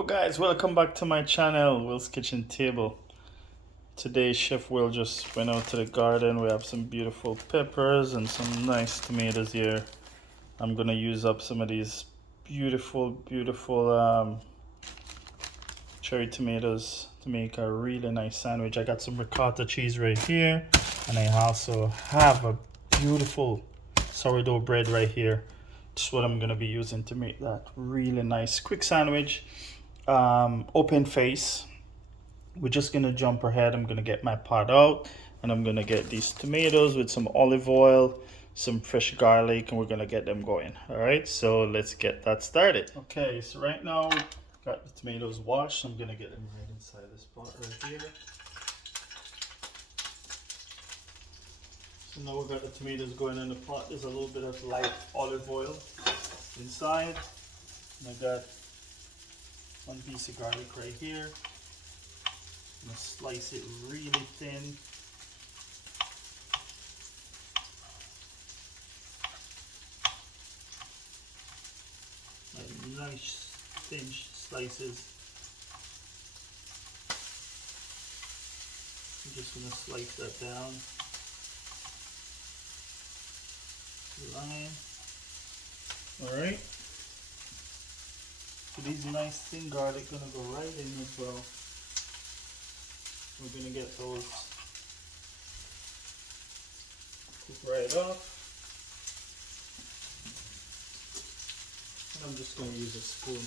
Hello guys, welcome back to my channel, Will's Kitchen Table. Today Chef Will just went out to the garden. We have some beautiful peppers and some nice tomatoes here. I'm gonna use up some of these beautiful cherry tomatoes to make a really nice sandwich. I got some ricotta cheese right here, and I also have a beautiful sourdough bread right here. That's what I'm gonna be using to make that really nice quick sandwich. Open face. We're just gonna jump ahead. I'm gonna get my pot out, and I'm gonna get these tomatoes with some olive oil, some fresh garlic, and we're gonna get them going. All right, so let's get that started. Okay, so right now got the tomatoes washed. I'm gonna get them right inside this pot right here. So now we've got the tomatoes going in the pot. There's a little bit of light olive oil inside, and I got one piece of garlic right here. I'm gonna slice it really thin. Like nice thin slices. I'm just gonna slice that down. Lime. Alright. So these nice thin garlic gonna go right in as well. We're gonna get those cooked right up. And I'm just gonna use a spoon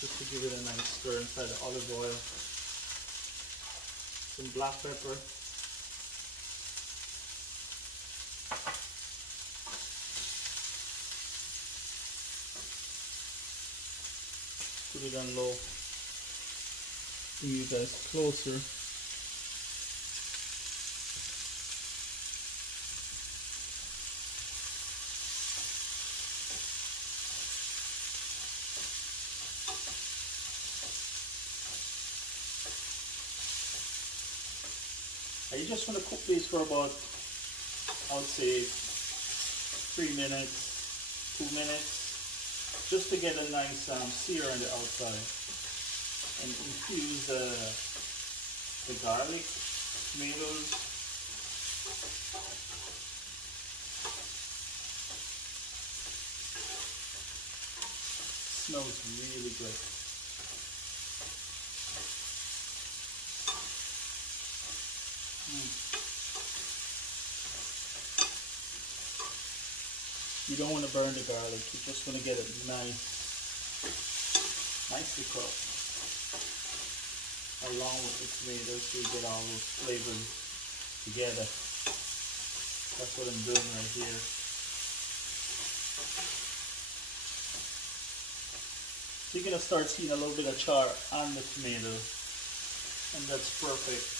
just to give it a nice stir inside the olive oil. Some black pepper. Put it on low. Bring you guys closer. And you just want to cook these for about, I would say, 3 minutes, 2 minutes, just to get a nice sear on the outside, and infuse the garlic, tomatoes. Smells really good. You don't want to burn the garlic, you just want to get it nicely cooked along with the tomatoes so you get all those flavors together. That's what I'm doing right here. So you're going to start seeing a little bit of char on the tomato, and that's perfect.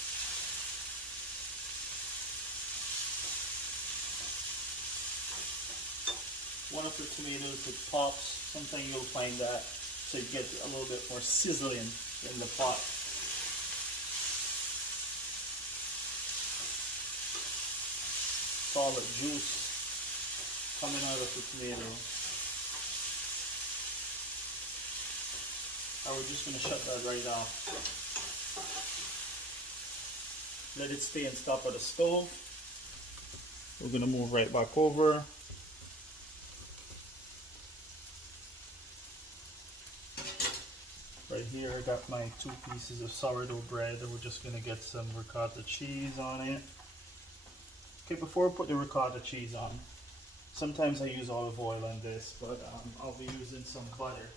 One of the tomatoes, it pops. Sometimes you'll find that, so you get a little bit more sizzling in the pot. Solid juice coming out of the tomato. Now we're just going to shut that right off. Let it stay on top of the stove. We're going to move right back over. Right here I got my 2 pieces of sourdough bread, and we're just going to get some ricotta cheese on it. Okay, before I put the ricotta cheese on, sometimes I use olive oil on this, but I'll be using some butter.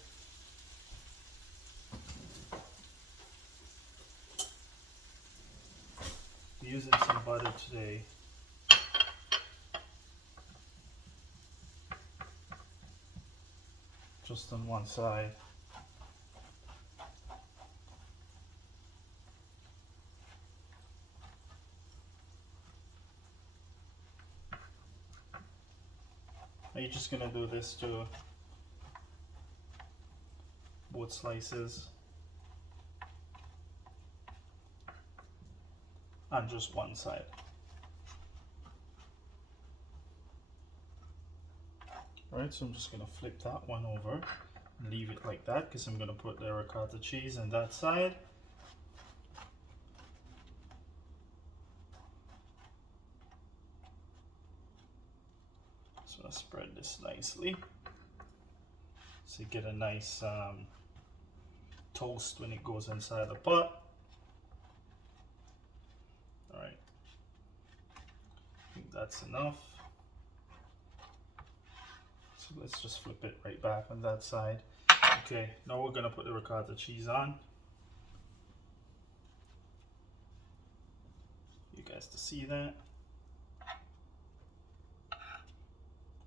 I'm using some butter today. Just on one side. Now you're just going to do this to both slices on just one side. Alright, so I'm just going to flip that one over. Leave it like that because I'm going to put the ricotta cheese on that side. So I spread this nicely so you get a nice toast when it goes inside the pot. All right, I think that's enough. So let's just flip it right back on that side. Okay, now we're gonna put the ricotta cheese on. You guys to see that.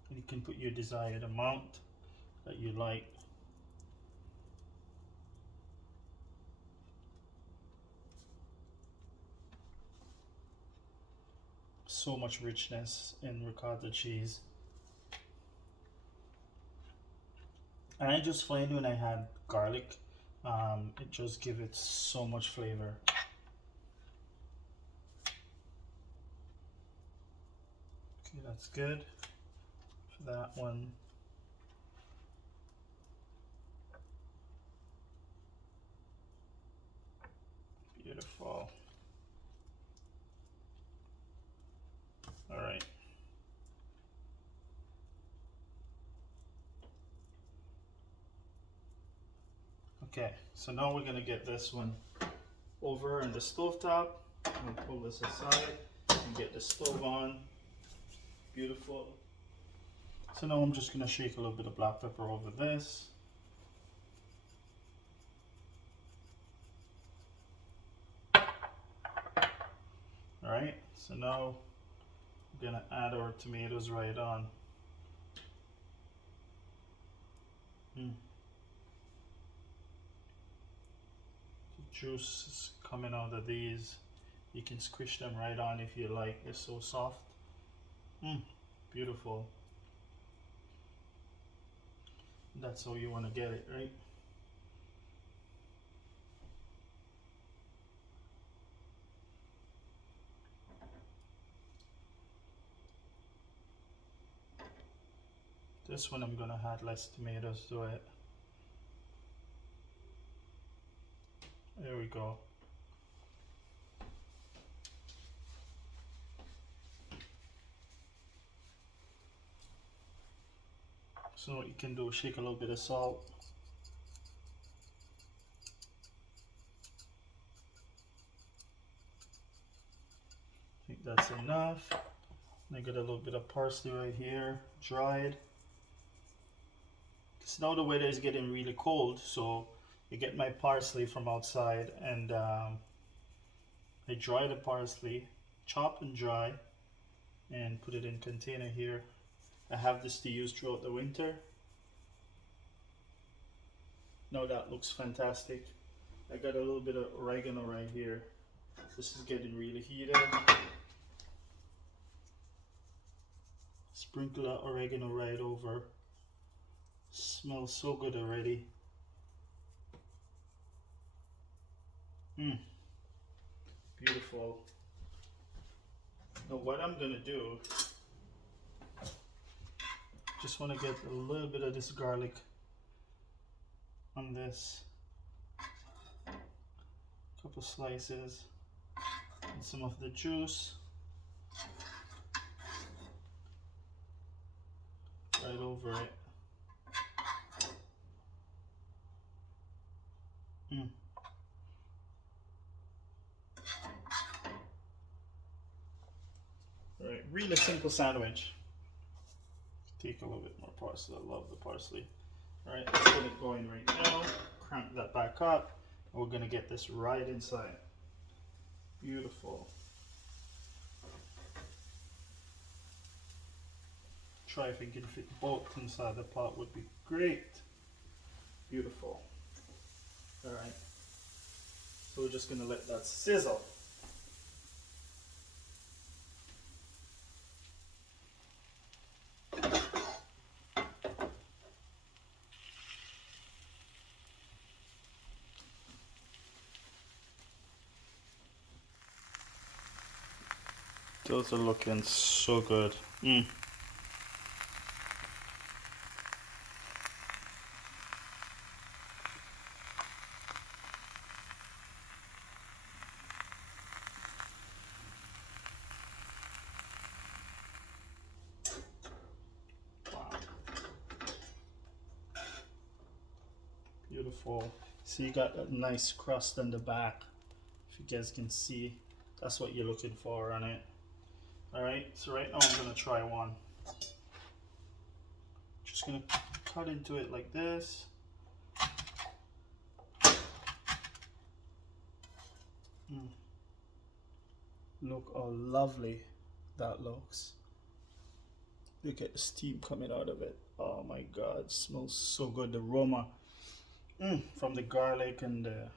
And you can put your desired amount that you like. So much richness in ricotta cheese. And I just find when I had garlic, it just gives it so much flavor. Okay, that's good for that one. Beautiful. All right. Okay, so now we're gonna get this one over on the stove top. I'm gonna pull this aside and get the stove on. Beautiful. So now I'm just gonna shake a little bit of black pepper over this. All right, so now we're gonna add our tomatoes right on. The juice is coming out of these. You can squish them right on if you like. They're so soft. Beautiful. That's how you want to get it, right? This one I'm gonna add less tomatoes to it. There we go. So what you can do is shake a little bit of salt. I think that's enough. And I got a little bit of parsley right here, dried. Because now the weather is getting really cold, so I get my parsley from outside and I dry the parsley, chop and dry, and put it in container here. I have this to use throughout the winter. Now that looks fantastic. I got a little bit of oregano right here. This is getting really heated. Sprinkle that oregano right over. Smells so good already. Beautiful. Now what I'm gonna do, just want to get a little bit of this garlic on this. Couple slices and some of the juice right over it. Alright, really simple sandwich. Take a little bit more parsley. I love the parsley. Alright, let's get it going right now. Crank that back up. And we're gonna get this right inside. Beautiful. Try if you can fit both inside the pot would be great. Beautiful. Alright. So we're just gonna let that sizzle. Those are looking so good. Beautiful. See, you got that nice crust on the back. If you guys can see, that's what you're looking for on it. Alright, so right now I'm gonna try one. Just gonna cut into it like this. Look how lovely that looks. Look at the steam coming out of it. Oh my god, it smells so good. The aroma from the garlic and the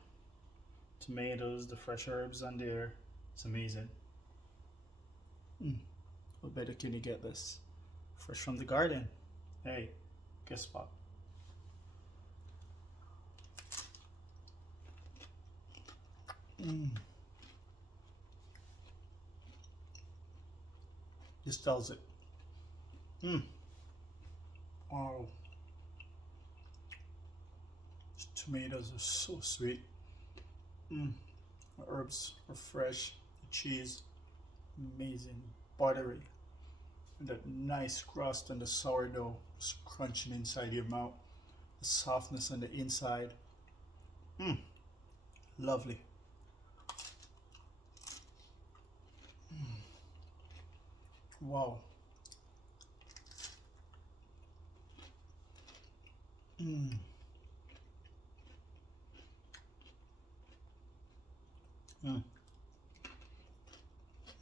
tomatoes, the fresh herbs on there, it's amazing. How better can you get this? Fresh from the garden. Hey, guess what? This tells it. Wow. The tomatoes are so sweet. The herbs are fresh. The cheese, amazing, buttery. And that nice crust and the sourdough is crunching inside your mouth. The softness on the inside. Lovely. Wow.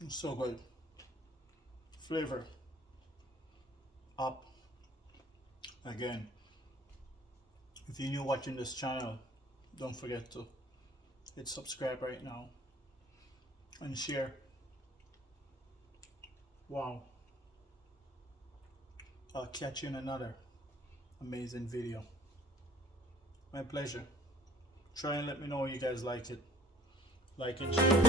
It's so good. Flavor up. Again, if you're new watching this channel, don't forget to hit subscribe right now and share. Wow. I'll catch you in another amazing video. My pleasure. Try and let me know you guys like it. Like and share.